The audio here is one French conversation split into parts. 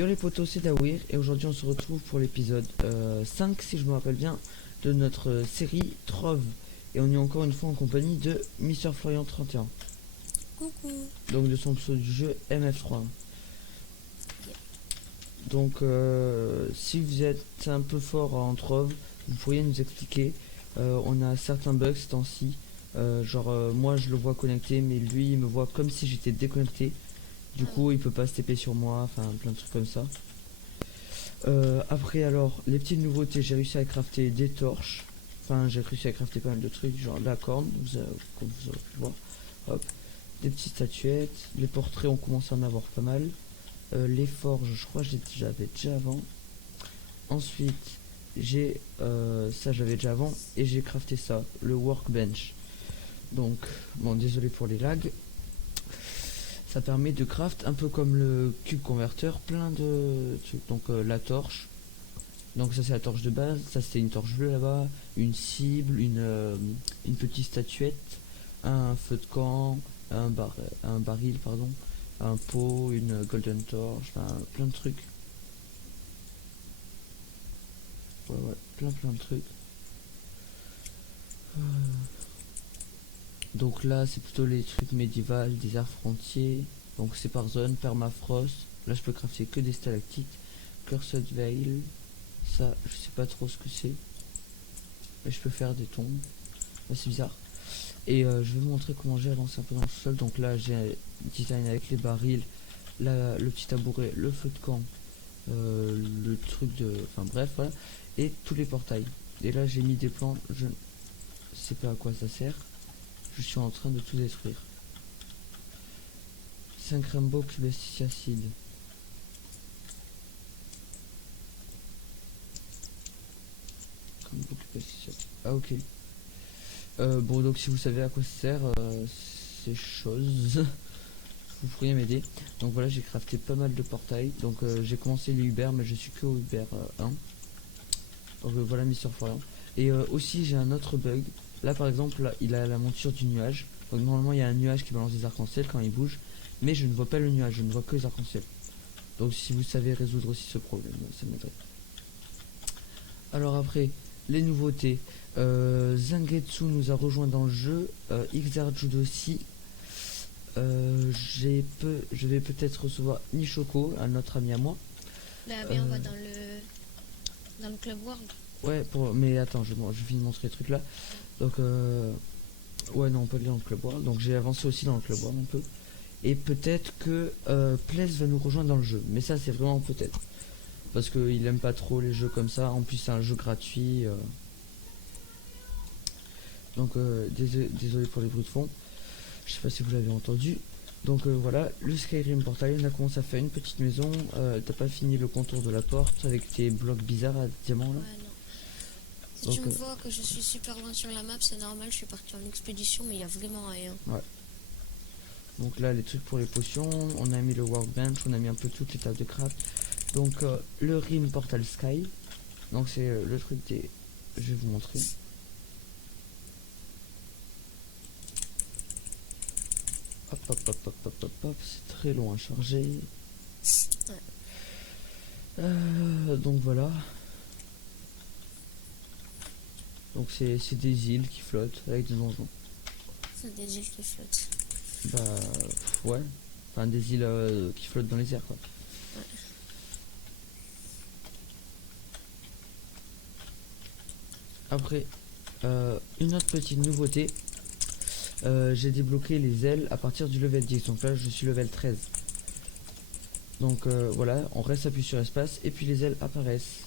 Yo les potos, c'est Dawir et aujourd'hui on se retrouve pour l'épisode 5 si je me rappelle bien de notre série Trove et on est encore une fois en compagnie de Mister Florian 31. Coucou. Donc de son pseudo du jeu MF3. Donc si vous êtes un peu fort en Trove, vous pourriez nous expliquer. On a certains bugs ces temps-ci, moi je le vois connecté mais lui il me voit comme si j'étais déconnecté. Du coup il peut pas se TP sur moi, enfin plein de trucs comme ça. Après alors les petites nouveautés, j'ai réussi à crafter des torches. Enfin j'ai réussi à crafter pas mal de trucs, genre la corne, comme vous aurez pu voir. Hop. Des petites statuettes, les portraits on commence à en avoir pas mal. Les forges je crois que j'avais déjà avant. Ensuite j'ai ça j'avais déjà avant et j'ai crafté ça, le workbench. Donc bon désolé pour les lags. Ça permet de craft un peu comme le cube converteur, plein de trucs. Donc la torche. Donc ça c'est la torche de base. Ça c'est une torche bleue là-bas. Une cible, une petite statuette, un feu de camp, un baril pardon, un pot, une golden torch, enfin plein de trucs. Ouais plein de trucs. Donc là c'est plutôt les trucs médiévaux, des arts frontiers. Donc c'est par zone, permafrost. Là je peux crafter que des stalactites. Cursed Veil. Ça je sais pas trop ce que c'est. Mais je peux faire des tombes. Là c'est bizarre. Et je vais vous montrer comment j'ai avancé un peu dans le sol. Donc là j'ai design avec les barils. Là le petit tabouret, le feu de camp. Le truc de... Enfin bref voilà. Et tous les portails. Et là j'ai mis des plans. Je ne sais pas à quoi ça sert. Je suis en train de tout détruire. 5 rainbow acide. Ah ok. Bon donc si vous savez à quoi ça sert ces choses, vous pourriez m'aider. Donc voilà j'ai crafté pas mal de portails. Donc j'ai commencé les Uber mais je suis que au Uber 1. Donc voilà Mister Florian. Et aussi j'ai un autre bug. Là par exemple là, il a la monture du nuage. Donc normalement il y a un nuage qui balance des arcs-en-ciel quand il bouge. Mais je ne vois pas le nuage, je ne vois que les arcs-en-ciel. Donc si vous savez résoudre aussi ce problème, ça m'aiderait. Alors après, les nouveautés. Zangetsu nous a rejoint dans le jeu. Xrjud aussi. Je vais peut-être recevoir Nishoko, un autre ami à moi. Bah bien on va dans le Club World. Ouais, mais attends, je finis de montrer les trucs là. Donc ouais non on peut aller dans le Club World. Donc j'ai avancé aussi dans le Club World un peu. Et peut-être que Place va nous rejoindre dans le jeu. Mais ça c'est vraiment peut-être. Parce qu'il aime pas trop les jeux comme ça. En plus c'est un jeu gratuit. Donc désolé pour les bruits de fond. Je sais pas si vous l'avez entendu. Donc voilà, le Skyrim Portal, on a commencé à faire une petite maison. T'as pas fini le contour de la porte avec tes blocs bizarres à diamant là. Ouais, non. Si donc, tu me vois que je suis super loin sur la map, c'est normal, je suis parti en expédition, mais il y a vraiment rien. Ouais. Donc là les trucs pour les potions, on a mis le workbench, on a mis un peu toutes les tables de craft. Donc le Rim Portal Sky. Donc c'est le truc des... Je vais vous montrer. Hop, c'est très long à charger. Ouais. Donc voilà. Donc c'est des îles qui flottent avec des donjons. C'est des îles qui flottent. Bah ouais. Enfin des îles qui flottent dans les airs quoi. Ouais. Après une autre petite nouveauté. J'ai débloqué les ailes à partir du level 10. Donc là je suis level 13. Donc voilà, on reste appuyé sur espace et puis les ailes apparaissent.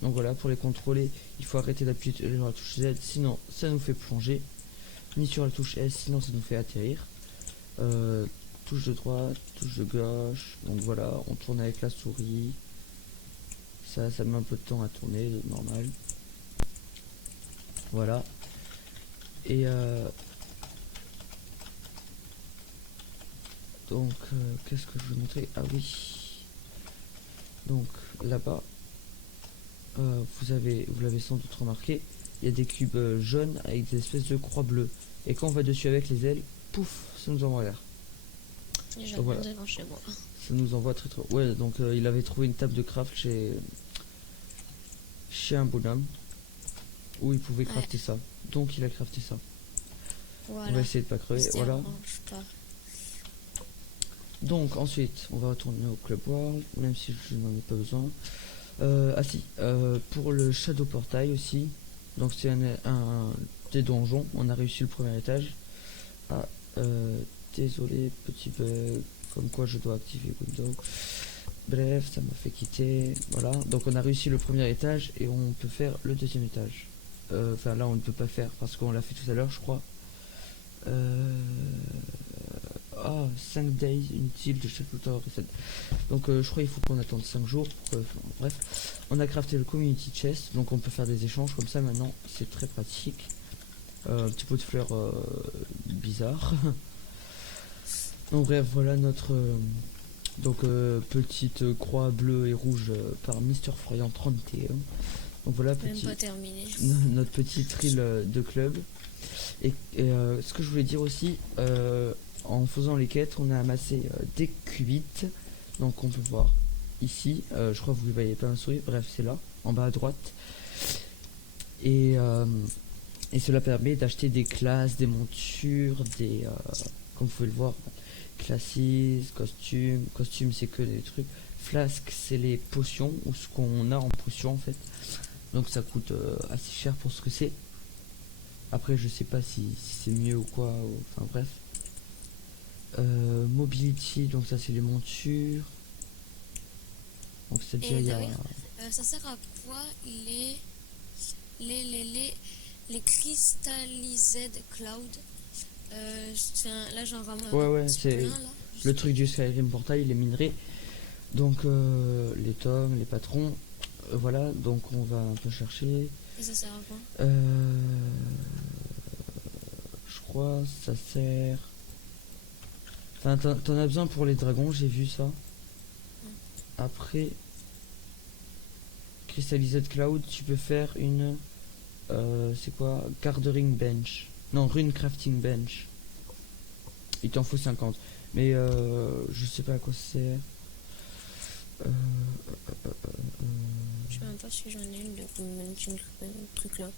Donc voilà, pour les contrôler, il faut arrêter d'appuyer sur la touche Z, sinon ça nous fait plonger. Ni sur la touche S, sinon ça nous fait atterrir. Touche de droite, touche de gauche. Donc voilà, on tourne avec la souris. Ça met un peu de temps à tourner, normal. Voilà. Et donc qu'est-ce que je vais montrer? Ah oui. Donc là-bas, vous l'avez sans doute remarqué, il y a des cubes jaunes avec des espèces de croix bleues. Et quand on va dessus avec les ailes, pouf, ça nous envoie l'air. Déjà voilà. Devant chez moi. Ça nous envoie très très... Ouais, donc il avait trouvé une table de craft chez un bonhomme où il pouvait crafter ça. Donc il a crafté ça. Voilà. On va essayer de pas crever. Mystère Voilà. orange, pas. Donc ensuite, on va retourner au Club World, même si je n'en ai pas besoin. Ah si, pour le Shadow Portail aussi. Donc c'est un des donjons. On a réussi le premier étage. Ah, désolé, petit bug. Comme quoi je dois activer Windows. Bref, ça m'a fait quitter. Voilà. Donc on a réussi le premier étage et on peut faire le deuxième étage. Enfin là on ne peut pas faire parce qu'on l'a fait tout à l'heure je crois. 5 days inutiles de chaque Tower Reset. Donc je crois qu'il faut qu'on attende 5 jours. Bref, on a crafté le community chest, donc on peut faire des échanges comme ça maintenant, c'est très pratique. Un petit pot de fleurs bizarre. Donc bref, voilà notre petite croix bleue et rouge par Mister Froyant 31. Donc voilà Même pas terminé. notre petit thrill de club. Et ce que je voulais dire aussi, en faisant les quêtes, on a amassé des cubites. Donc on peut voir ici, je crois que vous ne voyez pas ma souris, bref c'est là, en bas à droite. Et cela permet d'acheter des classes, des montures, comme vous pouvez le voir, classes, costumes c'est que des trucs. Flasques c'est les potions, ou ce qu'on a en potion en fait. Donc ça coûte assez cher pour ce que c'est. Après je sais pas si c'est mieux ou quoi, enfin bref. Mobility, donc ça c'est les montures. Donc c'est-à-dire il y a... ça sert à quoi les Crystallized Cloud? Là j'en ramasse. Ouais, c'est le truc du Skyrim Portal, les minerais. Donc les tomes, les patrons. Voilà, donc on va un peu chercher. Et ça sert à quoi? Je crois ça sert... Enfin, t'en as besoin pour les dragons, j'ai vu ça. Après, Crystallized Cloud, tu peux faire une... c'est quoi? Gathering Bench. Non, Rune Crafting Bench. Il t'en faut 50. Mais je sais pas à quoi ça sert. Je sais même pas si j'en ai une de truc là.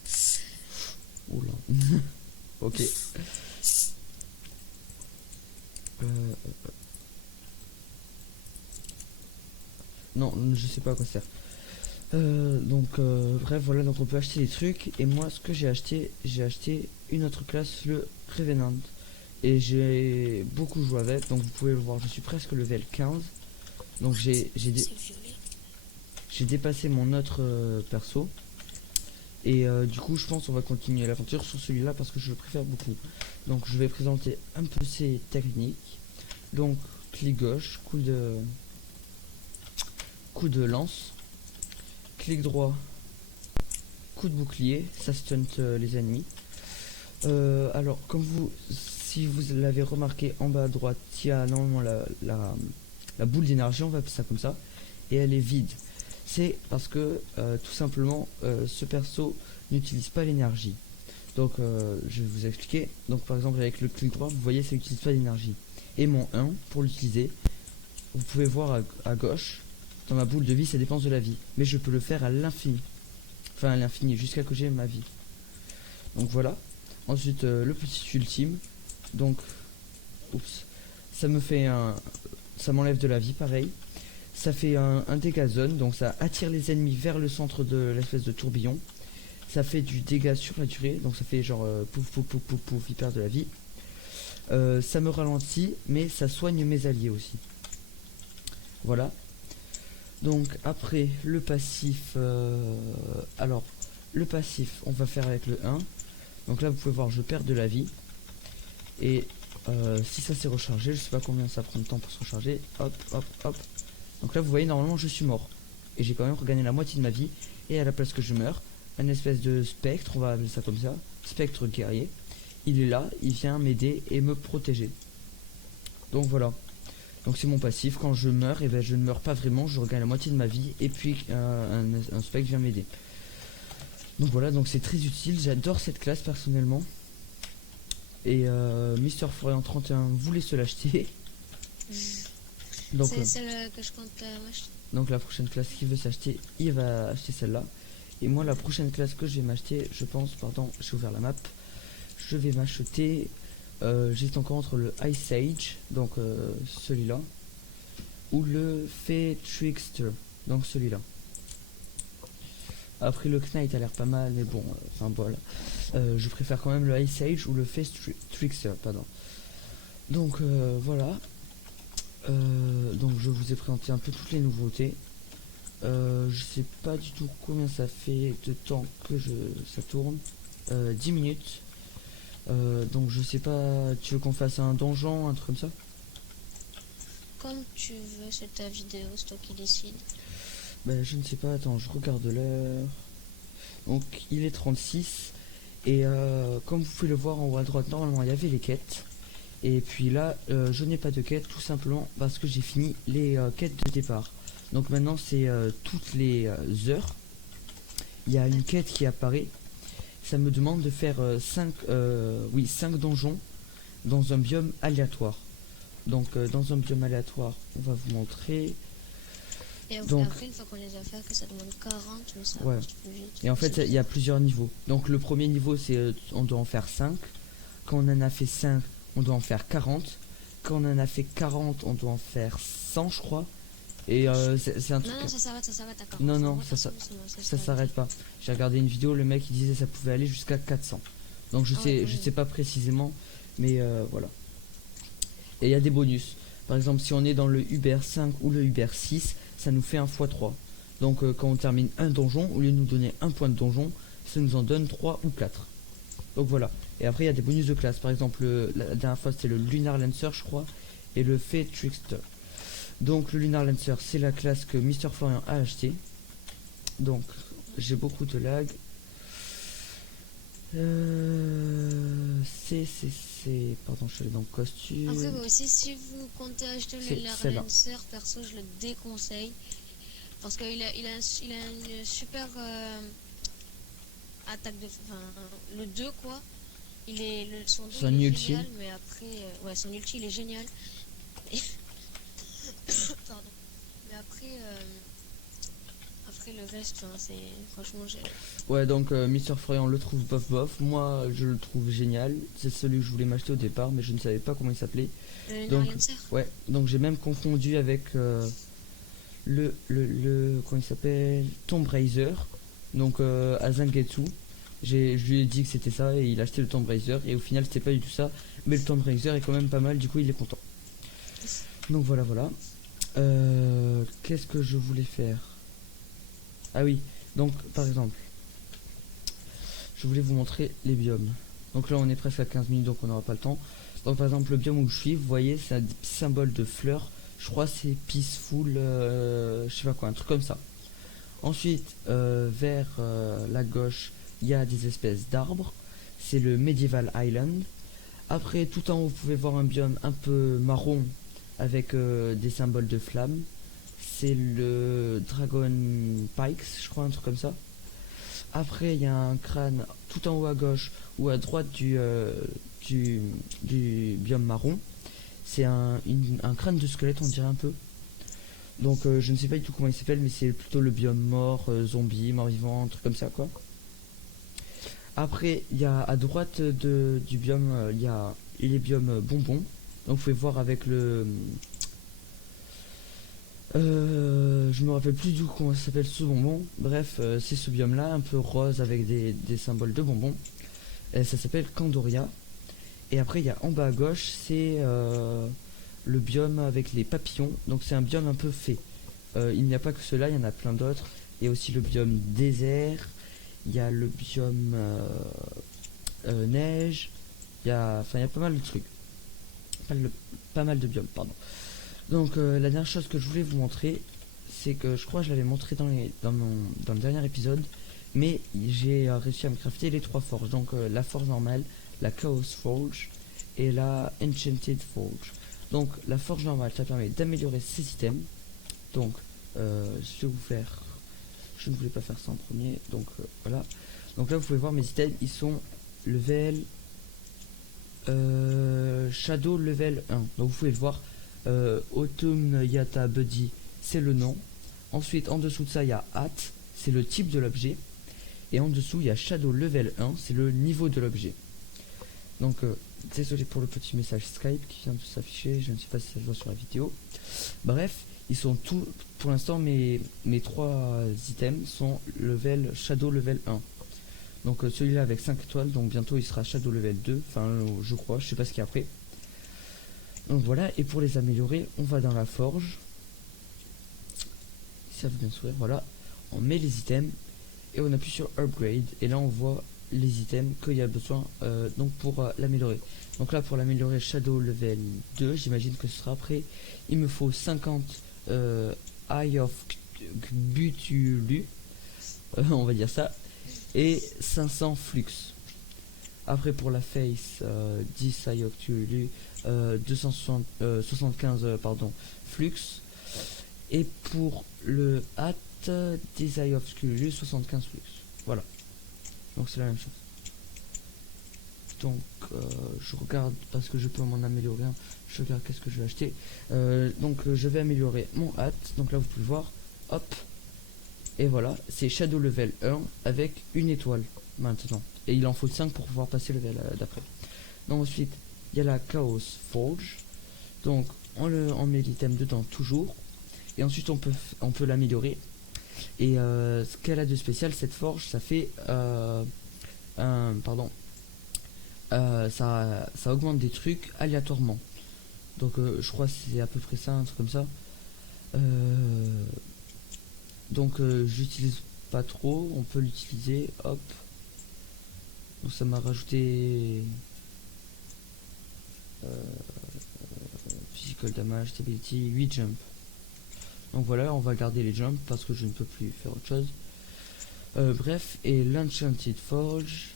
Oula. Ok. Non, je sais pas à quoi ça sert. Bref, voilà, donc on peut acheter des trucs. Et moi, ce que j'ai acheté une autre classe, le Revenant. Et j'ai beaucoup joué avec, donc vous pouvez le voir, je suis presque level 15. Donc j'ai dépassé mon autre perso. Et du coup, je pense qu'on va continuer l'aventure sur celui-là parce que je le préfère beaucoup. Donc je vais présenter un peu ses techniques. Donc, clic gauche, coup de lance. Clic droit, coup de bouclier, ça stun les ennemis. Alors, si vous l'avez remarqué en bas à droite, il y a normalement la boule d'énergie, on va appeler ça comme ça, et elle est vide. C'est parce que tout simplement ce perso n'utilise pas l'énergie. Donc je vais vous expliquer. Donc par exemple avec le clic droit, vous voyez ça n'utilise pas d'énergie. Et mon 1 pour l'utiliser, vous pouvez voir à gauche, dans ma boule de vie ça dépense de la vie. Mais je peux le faire à l'infini. Enfin à l'infini, jusqu'à que j'ai ma vie. Donc voilà. Ensuite le petit ultime. Donc, oups. Ça m'enlève de la vie pareil. Ça fait un dégât zone, donc ça attire les ennemis vers le centre de l'espèce de tourbillon. Ça fait du dégât sur la durée, donc ça fait genre pouf pouf pouf pouf pouf, il perd de la vie. Ça me ralentit, mais ça soigne mes alliés aussi. Voilà. Donc après le passif, alors le passif, on va faire avec le 1. Donc là vous pouvez voir, je perds de la vie. Et si ça s'est rechargé, je sais pas combien ça prend de temps pour se recharger. Hop, hop, hop. Donc là vous voyez, normalement je suis mort. Et j'ai quand même regagné la moitié de ma vie. Et à la place que je meurs, un espèce de spectre, on va appeler ça comme ça, spectre guerrier. Il est là, il vient m'aider et me protéger. Donc voilà. Donc c'est mon passif, quand je meurs, et ben je ne meurs pas vraiment, je regagne la moitié de ma vie. Et puis un spectre vient m'aider. Donc voilà, donc c'est très utile, j'adore cette classe personnellement. Et Mister Florian 31 voulait se l'acheter. Donc, C'est celle que je compte m'acheter. donc la prochaine classe qui veut s'acheter, il va acheter celle-là. Et moi, la prochaine classe que je vais m'acheter, je pense, pardon, j'ai ouvert la map. Je vais m'acheter, j'hésite encore entre le Ice Age, donc celui-là, ou le Fey Trickster, donc celui-là. Après le Knight a l'air pas mal, mais bon, enfin voilà. Je préfère quand même le Ice Age ou le Fey Trickster, pardon. Donc voilà. Donc je vous ai présenté un peu toutes les nouveautés. Je sais pas du tout combien ça fait de temps que ça tourne. 10 minutes. Donc je sais pas, tu veux qu'on fasse un donjon, un truc comme ça? Comme tu veux, c'est ta vidéo, c'est toi qui décides. Ben je ne sais pas, attends, je regarde l'heure. Donc il est 36. Et comme vous pouvez le voir en haut à droite, normalement il y avait les quêtes. Et puis là, je n'ai pas de quête, tout simplement parce que j'ai fini les quêtes de départ. Donc maintenant c'est toutes les heures. Il y a une quête qui apparaît. Ça me demande de faire 5 donjons dans un biome aléatoire. Donc dans un biome aléatoire, on va vous montrer. Et Donc, après, une fois qu'on les a fait, que ça demande 40, mais ça ouais. avance plus vite. Et en fait, il y a plusieurs niveaux. Donc le premier niveau, c'est on doit en faire 5. Quand on en a fait 5, on doit en faire 40. Quand on en a fait 40, on doit en faire 100, je crois. Et c'est un truc... Non, ça s'arrête à 40. Non, ça s'arrête pas. J'ai regardé une vidéo, le mec il disait ça pouvait aller jusqu'à 400. Donc je sais pas précisément, mais voilà. Et il y a des bonus. Par exemple, si on est dans le Uber 5 ou le Uber 6, ça nous fait un x3. Donc quand on termine un donjon, au lieu de nous donner un point de donjon, ça nous en donne 3 ou 4. Donc voilà. Et après il y a des bonus de classe. Par exemple, la dernière fois c'était le Lunar Lancer, je crois, et le Fey Trickster. Donc le Lunar Lancer, c'est la classe que Mister Florian a acheté. Donc j'ai beaucoup de lag. Pardon, je suis allé dans le costume. Après, moi aussi, si vous comptez acheter le Lunar Lancer, perso, je le déconseille. Parce qu'il a une super attaque de... Enfin, le 2, quoi. Son ulti. Génial, mais après... ouais, son ulti, il est génial. Pardon. Mais après... Après le reste, c'est franchement génial. Ouais, donc Mister Florian le trouve bof bof. Moi, je le trouve génial. C'est celui que je voulais m'acheter au départ, mais je ne savais pas comment il s'appelait. Donc, ouais, donc j'ai même confondu avec le comment il s'appelle, Tomb Raider. Donc à Zangetsu. Je lui ai dit que c'était ça et il a acheté le Tomb Raider et au final c'était pas du tout ça. Mais le Tomb Raider est quand même pas mal, du coup il est content. Donc voilà. Qu'est-ce que je voulais faire? Ah oui, donc par exemple, je voulais vous montrer les biomes. Donc là on est presque à 15 minutes donc on n'aura pas le temps. Donc par exemple le biome où je suis, vous voyez c'est un symbole de fleurs. Je crois c'est peaceful, je sais pas quoi, un truc comme ça. Ensuite vers la gauche il y a des espèces d'arbres. C'est le Medieval Island. Après tout en haut vous pouvez voir un biome un peu marron avec des symboles de flammes. C'est le Dragon Pikes, je crois, un truc comme ça. Après, il y a un crâne tout en haut à gauche ou à droite du biome marron. C'est un crâne de squelette, on dirait un peu. Donc, je ne sais pas du tout comment il s'appelle, mais c'est plutôt le biome mort, zombie, mort-vivant, un truc comme ça, quoi. Après, il y a à droite du biome, il y a les biomes bonbons. Donc, vous pouvez voir avec le... je me rappelle plus du coup comment ça s'appelle ce bonbon. Bref, c'est ce biome là, un peu rose avec des symboles de bonbons. Et ça s'appelle Candoria. Et après, il y a en bas à gauche, c'est le biome avec les papillons. Donc c'est un biome un peu fée. Il n'y a pas que cela, il y en a plein d'autres. Il y a aussi le biome désert. Il y a le biome neige. Il y a pas mal de trucs. Pas mal de biomes, pardon. Donc la dernière chose que je voulais vous montrer, c'est que je crois que je l'avais montré dans le dernier épisode, mais j'ai réussi à me crafter les 3 forges. Donc la forge normale, la Chaos Forge et la Enchanted Forge. Donc la forge normale, ça permet d'améliorer ses items. Donc je vais vous faire... Je ne voulais pas faire ça en premier, donc voilà. Donc là vous pouvez voir mes items, ils sont level... Shadow level 1. Donc vous pouvez le voir. Autumn Yata Buddy, c'est le nom. Ensuite, en dessous de ça, il y a Hat, c'est le type de l'objet. Et en dessous, il y a Shadow Level 1, c'est le niveau de l'objet. Donc, désolé pour le petit message Skype qui vient de s'afficher, je ne sais pas si ça se voit sur la vidéo. Bref, ils sont tous, pour l'instant, mes 3 items sont Shadow Level 1. Donc, celui-là avec 5 étoiles, donc bientôt il sera Shadow Level 2, enfin, je crois, je sais pas ce qu'il y a après. Donc voilà, et pour les améliorer, on va dans la forge. Ça veut bien sourire, voilà. On met les items et on appuie sur Upgrade. Et là, on voit les items qu'il y a besoin donc pour l'améliorer. Donc là, pour l'améliorer Shadow Level 2, j'imagine que ce sera après. Il me faut 50 Eye of Cthulhu, on va dire ça, et 500 Flux. Après pour la face, 10 Eye of Cthulhu, 275 pardon, Flux. Et pour le Hat, 10 Eye of Cthulhu, 75 Flux. Voilà. Donc c'est la même chose. Donc je regarde parce que je peux m'en améliorer un. Je regarde qu'est-ce que je vais acheter. Donc je vais améliorer mon Hat. Donc là vous pouvez voir. Hop. Et voilà. C'est Shadow Level 1 avec une étoile maintenant. Et il en faut 5 pour pouvoir passer le level d'après. Donc ensuite il y a la Chaos Forge. Donc on met l'item dedans toujours. Et ensuite on peut l'améliorer. Et ce qu'elle a de spécial cette forge, ça fait ça augmente des trucs aléatoirement. Donc je crois que c'est à peu près ça, un truc comme ça. Donc j'utilise pas trop, on peut l'utiliser, hop. Donc ça m'a rajouté physical damage, stability, 8 jump. Donc voilà, on va garder les jumps parce que je ne peux plus faire autre chose. Bref, et l'Enchanted Forge,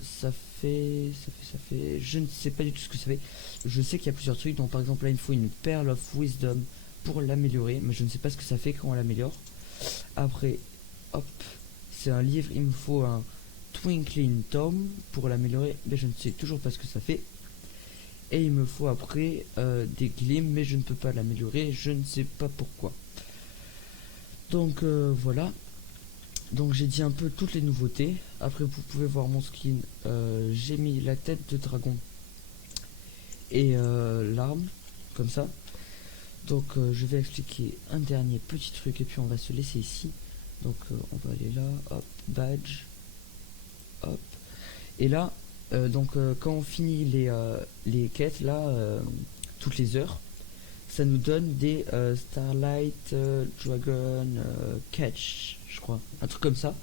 ça fait, je ne sais pas du tout ce que ça fait. Je sais qu'il y a plusieurs trucs, donc par exemple là il me faut une Pearl of Wisdom pour l'améliorer, mais je ne sais pas ce que ça fait quand on l'améliore. Après, hop, c'est un livre, il me faut un Twinkling Tom pour l'améliorer, mais je ne sais toujours pas ce que ça fait. Et il me faut après des glims, mais je ne peux pas l'améliorer, je ne sais pas pourquoi. Donc voilà. Donc j'ai dit un peu toutes les nouveautés. Après vous pouvez voir mon skin. J'ai mis la tête de dragon et l'arme, comme ça. Donc je vais expliquer un dernier petit truc et puis on va se laisser ici. Donc on va aller là, hop, badge, hop. Et là, quand on finit les quêtes là, toutes les heures, ça nous donne des Starlight Dragon Catch, je crois, un truc comme ça.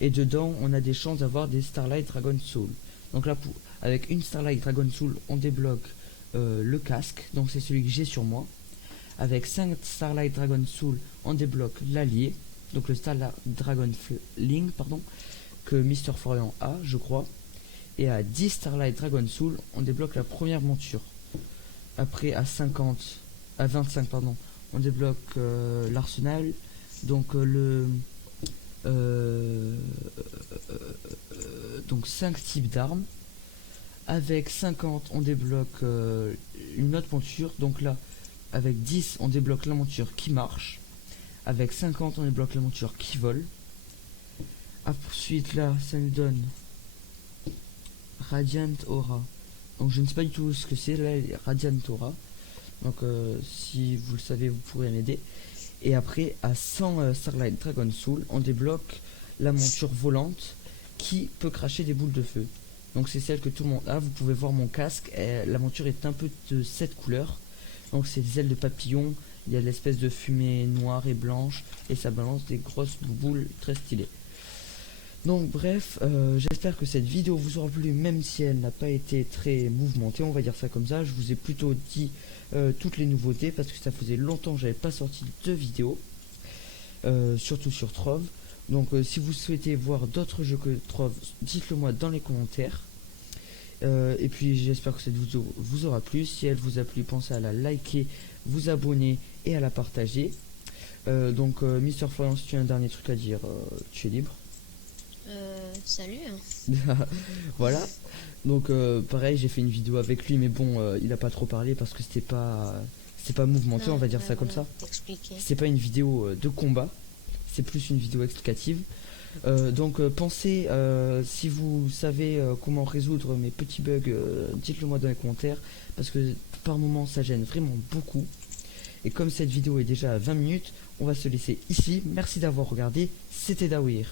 Et dedans, on a des chances d'avoir des Starlight Dragon Soul. Donc là, avec une Starlight Dragon Soul, on débloque le casque. Donc c'est celui que j'ai sur moi. Avec 5 Starlight Dragon Soul, on débloque l'allié. Donc le Starlight Dragon Link, pardon, que Mister Florian a, je crois. Et à 10 Starlight Dragon Soul, on débloque la première monture. Après, à 25, pardon, on débloque l'arsenal. Donc donc 5 types d'armes. Avec 50, on débloque une autre monture. Donc là, avec 10, on débloque la monture qui marche. Avec 50, on débloque la monture qui vole. Ensuite, là, ça nous donne Radiant Aura. Donc je ne sais pas du tout ce que c'est, là, Radiant Aura. Donc si vous le savez, vous pourrez m'aider. Et après, à 100 Starlight Dragon Soul, on débloque la monture volante qui peut cracher des boules de feu. Donc c'est celle que tout le monde a. Vous pouvez voir mon casque. La monture est un peu de cette couleur. Donc c'est des ailes de papillon. Il y a de l'espèce de fumée noire et blanche. Et ça balance des grosses boules très stylées. Donc bref, j'espère que cette vidéo vous aura plu, même si elle n'a pas été très mouvementée, on va dire ça comme ça. Je vous ai plutôt dit toutes les nouveautés parce que ça faisait longtemps que j'avais pas sorti de vidéo, surtout sur Trove. Donc si vous souhaitez voir d'autres jeux que Trove, dites-le moi dans les commentaires. Et puis j'espère que cette vidéo vous aura plu. Si elle vous a plu, pensez à la liker, vous abonner et à la partager. Donc Mister Florian, si tu as un dernier truc à dire, tu es libre. Salut. Voilà. Donc pareil, j'ai fait une vidéo avec lui, mais bon, il a pas trop parlé parce que c'était pas c'est pas mouvementé, on va dire ça comme ça. C'est pas une vidéo de combat, c'est plus une vidéo explicative. Donc pensez, si vous savez comment résoudre mes petits bugs, dites-le moi dans les commentaires, parce que par moment ça gêne vraiment beaucoup. Et comme cette vidéo est déjà à 20 minutes, on va se laisser ici. Merci d'avoir regardé, c'était Dawir.